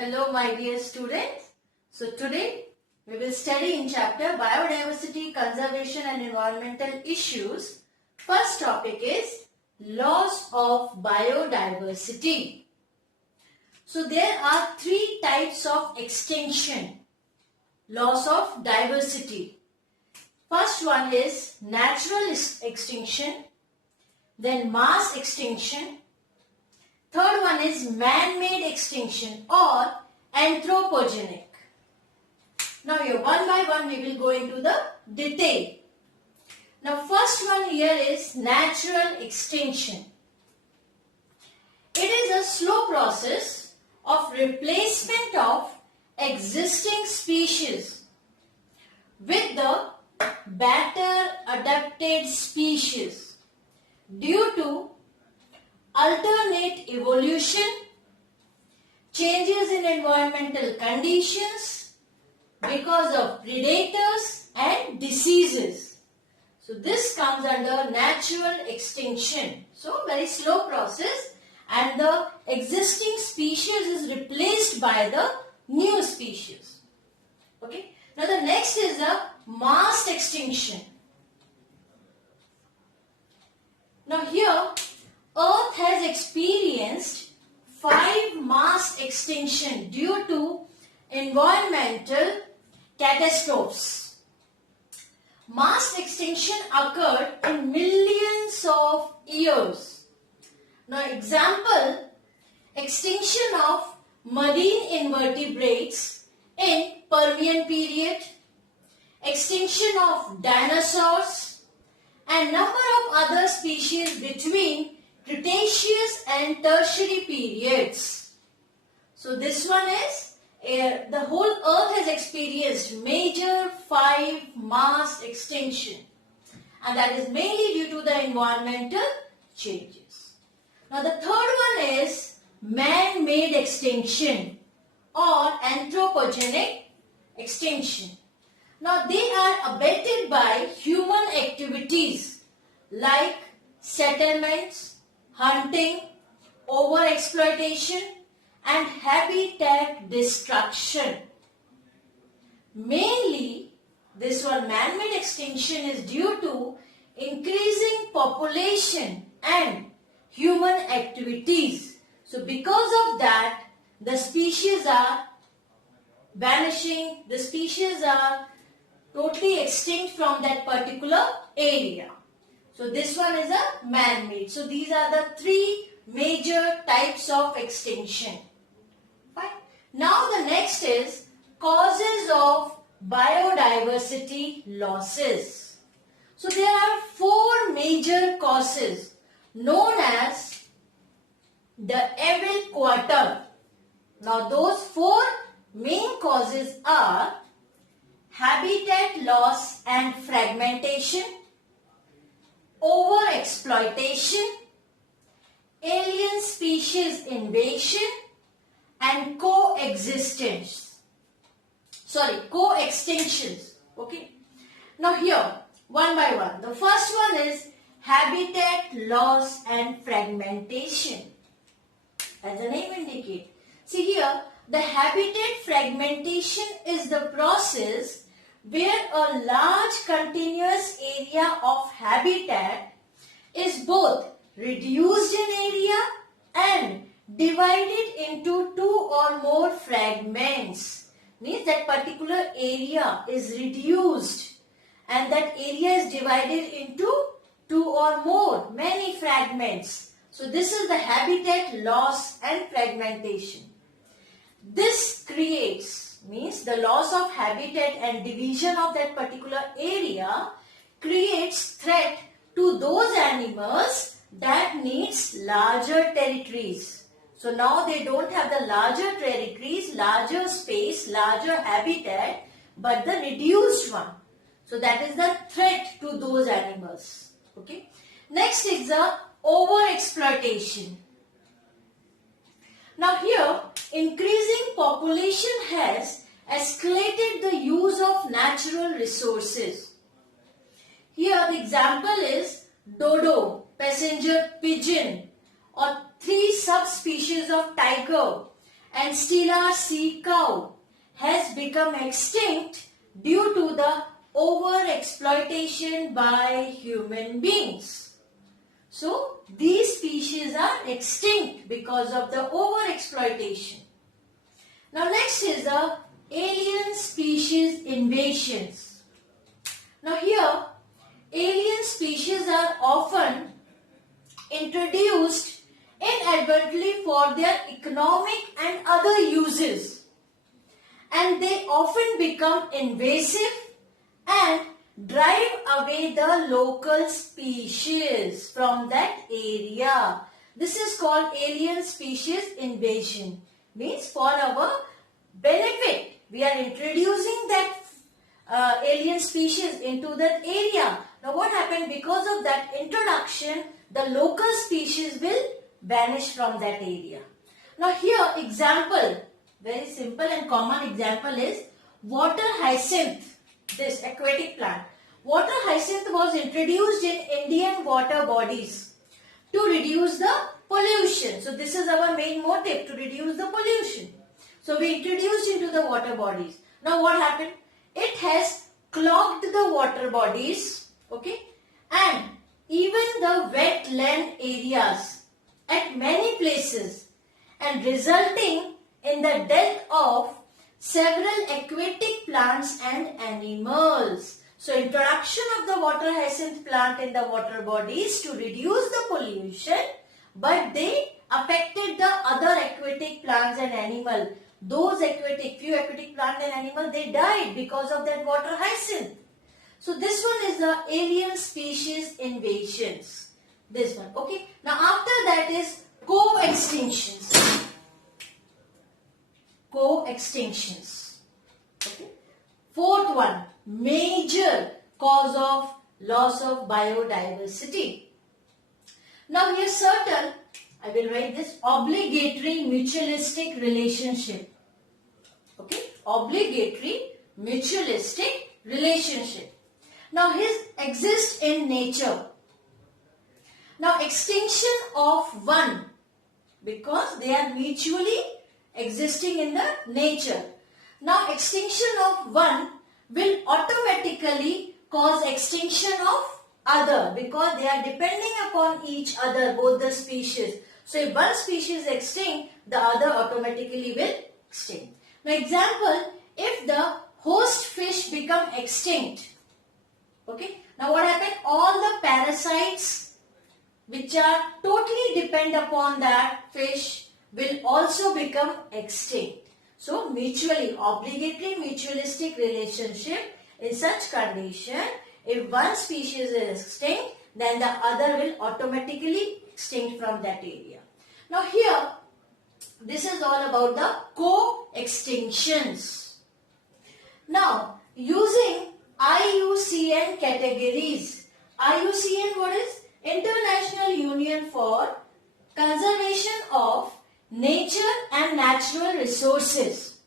Hello my dear students. So today we will study in chapter Biodiversity, Conservation and Environmental Issues. First topic is loss of biodiversity. So there are three types of extinction, loss of diversity. First one is natural extinction, then mass extinction. Third one is man-made extinction or anthropogenic. Now here one by one we will go into the detail. Now first one here is natural extinction. It is a slow process of replacement of existing species with the better adapted species due to alternate evolution, changes in environmental conditions because of predators and diseases. So this comes under natural extinction. So very slow process and the existing species is replaced by the new species. Okay. Now the next is the mass extinction. Now here Earth has experienced 5 mass extinction due to environmental catastrophes. Mass extinction occurred in millions of years. Now example, extinction of marine invertebrates in Permian period, extinction of dinosaurs and number of other species between Cretaceous and Tertiary periods. So this one is the whole Earth has experienced major 5 mass extinction and that is mainly due to the environmental changes. Now the third one is man-made extinction or anthropogenic extinction. Now they are abetted by human activities like settlements, hunting, overexploitation and habitat destruction. Mainly this one man-made extinction is due to increasing population and human activities. So because of that the species are vanishing, the species are totally extinct from that particular area. So this one is a man-made. So these are the 3 major types of extinction. Fine. Now the next is causes of biodiversity losses. So there are 4 major causes known as the evil quarter. Now those 4 main causes are habitat loss and fragmentation, overexploitation, alien species invasion and coexistence. Coextinctions. Okay. Now here one by one. The first one is habitat loss and fragmentation. As the name indicates. See here the habitat fragmentation is the process where a large continuous area of habitat is both reduced in area and divided into 2 or more fragments. Means that particular area is reduced and that area is divided into 2 or more, many fragments. So this is the habitat loss and fragmentation. This creates, means the loss of habitat and division of that particular area creates threat to those animals that needs larger territories. So now they don't have the larger territories, larger space, larger habitat, but the reduced one. So that is the threat to those animals. Okay. Next is the overexploitation. Now here, increasing population has escalated the use of natural resources. Here the example is dodo, passenger pigeon or 3 subspecies of tiger and Steller sea cow has become extinct due to the over-exploitation by human beings. So, these species are extinct because of the over-exploitation. Now, next is the alien species invasions. Now, here, alien species are often introduced inadvertently for their economic and other uses, and they often become invasive and drive away the local species from that area. This is called alien species invasion. Means for our benefit, we are introducing that alien species into that area. Now what happened? Because of that introduction, the local species will vanish from that area. Now here example, very simple and common example is water hyacinth, this aquatic plant. Water hyacinth was introduced in Indian water bodies to reduce the pollution. So this is our main motive, to reduce the pollution. So we introduced into the water bodies. Now what happened? It has clogged the water bodies, okay, and even the wetland areas at many places, and resulting in the death of several aquatic plants and animals. So introduction of the water hyacinth plant in the water bodies to reduce the pollution, but they affected the other aquatic plants and animals. Those few aquatic plants and animals, they died because of that water hyacinth. So this one is the alien species invasions. This one, okay. Now after that is co-extinctions. Co-extinctions. Okay. Fourth one, major cause of loss of biodiversity. Now here certain, I will write this, obligatory mutualistic relationship. Okay, obligatory mutualistic relationship. Now his exists in nature. Now extinction of one, because they are mutually existing in the nature. Now extinction of one will automatically cause extinction of other, because they are depending upon each other, both the species. So if one species is extinct, the other automatically will extinct. Now example, if the host fish become extinct, okay, now what happened? All the parasites which are totally depend upon that fish will also become extinct. So mutually, obligatory mutualistic relationship, in such condition, if one species is extinct, then the other will automatically extinct from that area. Now here, this is all about the co-extinctions. Now, using IUCN categories. IUCN, what is? International Union for Conservation of Nature and Natural Resources.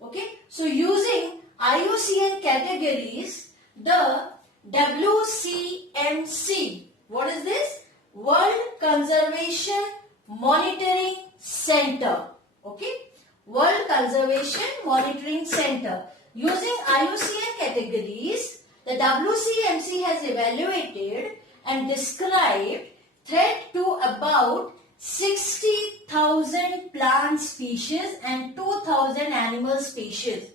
Okay, so using IUCN categories, the WCMC, what is this? World Conservation Monitoring Center. Okay, World Conservation Monitoring Center. Using IUCN categories, the WCMC has evaluated and described threat to about 60,000 plant species and 2,000 animal species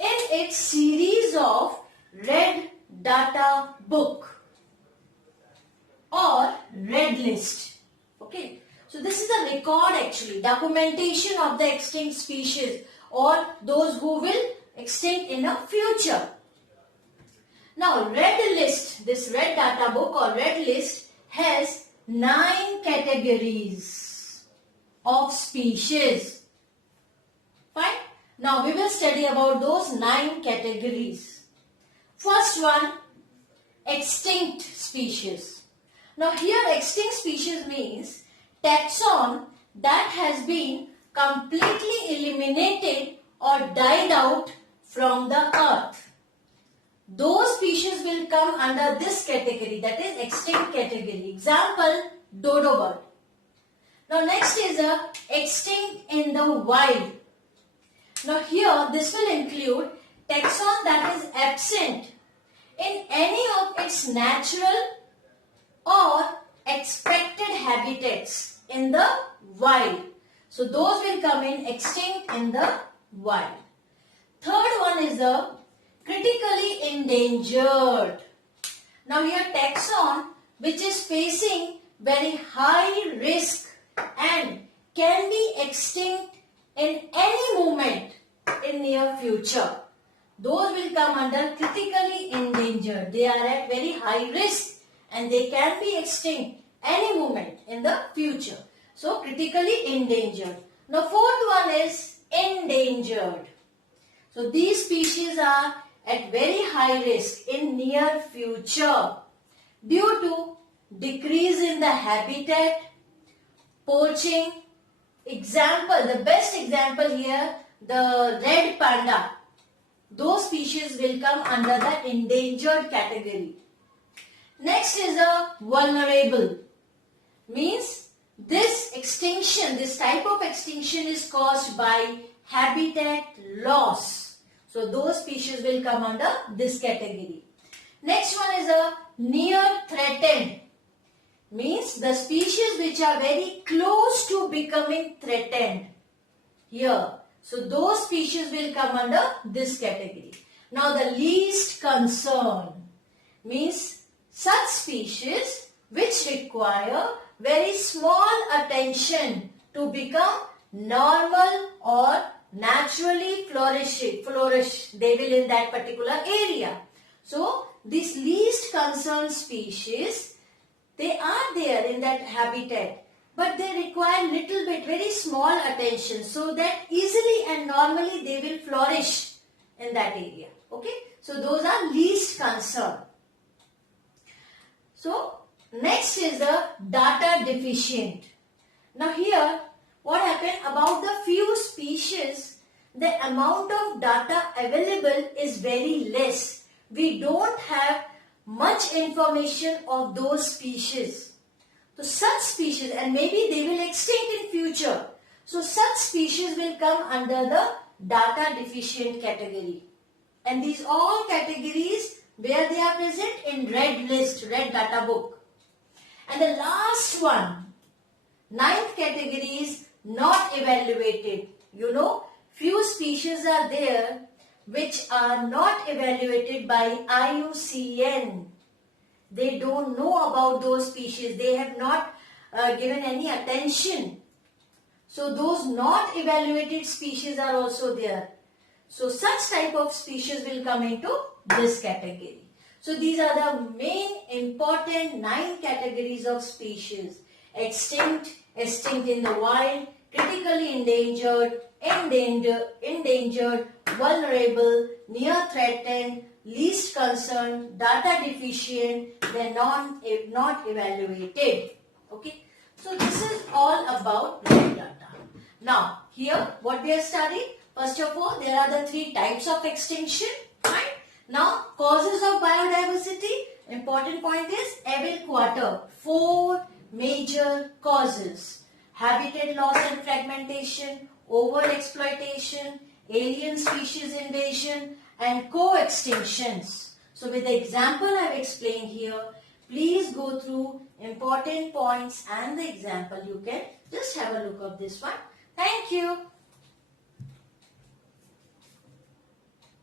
in its series of Red Data Book or Red List. Okay, so this is a record, actually, documentation of the extinct species or those who will extinct in the future. Now, Red List, this Red Data Book or Red List has 9 categories of species. Fine. Now, we will study about those 9 categories. First one, extinct species. Now, here extinct species means taxon that has been completely eliminated or died out from the earth. Those species will come under this category, that is extinct category. Example, dodo bird. Now next is extinct in the wild. Now here this will include taxon that is absent in any of its natural or expected habitats in the wild. So those will come in extinct in the wild. Third one is the critically endangered. Now here taxon which is facing very high risk and can be extinct in any moment in near future. Those will come under critically endangered. They are at very high risk and they can be extinct any moment in the future. So critically endangered. Now fourth one is endangered. So these species are at very high risk in near future due to decrease in the habitat, poaching. Example, the best example here, the red panda. Those species will come under the endangered category. Next is a vulnerable. Means this extinction, this type of extinction is caused by habitat loss. So those species will come under this category. Next one is a near threatened. Means the species which are very close to becoming threatened. Here. So those species will come under this category. Now the least concern means such species which require very small attention to become normal or naturally flourish. They will in that particular area. So these least concerned species, they are there in that habitat, but they require little bit, very small attention so that easily and normally they will flourish in that area. Okay. So those are least concern. So next is the data deficient. Now here what happened about the few species, the amount of data available is very less. We don't have much information of those species. So such species, and maybe they will extinct in future. So such species will come under the data deficient category. And these all categories where they are present in red list, red data book. And the last one, ninth category is not evaluated. You know, few species are there which are not evaluated by IUCN. They don't know about those species. They have not given any attention. So those not evaluated species are also there. So such type of species will come into this category. So these are the main important 9 categories of species. Extinct, extinct in the wild, critically endangered, endangered, vulnerable, near threatened, least concerned, data deficient, then not evaluated. Okay. So this is all about red data. Now here what we have studied, first of all there are the 3 types of extinction. Right. Now causes of biodiversity, important point is every quarter 4 major causes: habitat loss and fragmentation, over-exploitation, alien species invasion, and co-extinctions. So with the example I have explained here, please go through important points and the example. You can just have a look of this one. Thank you.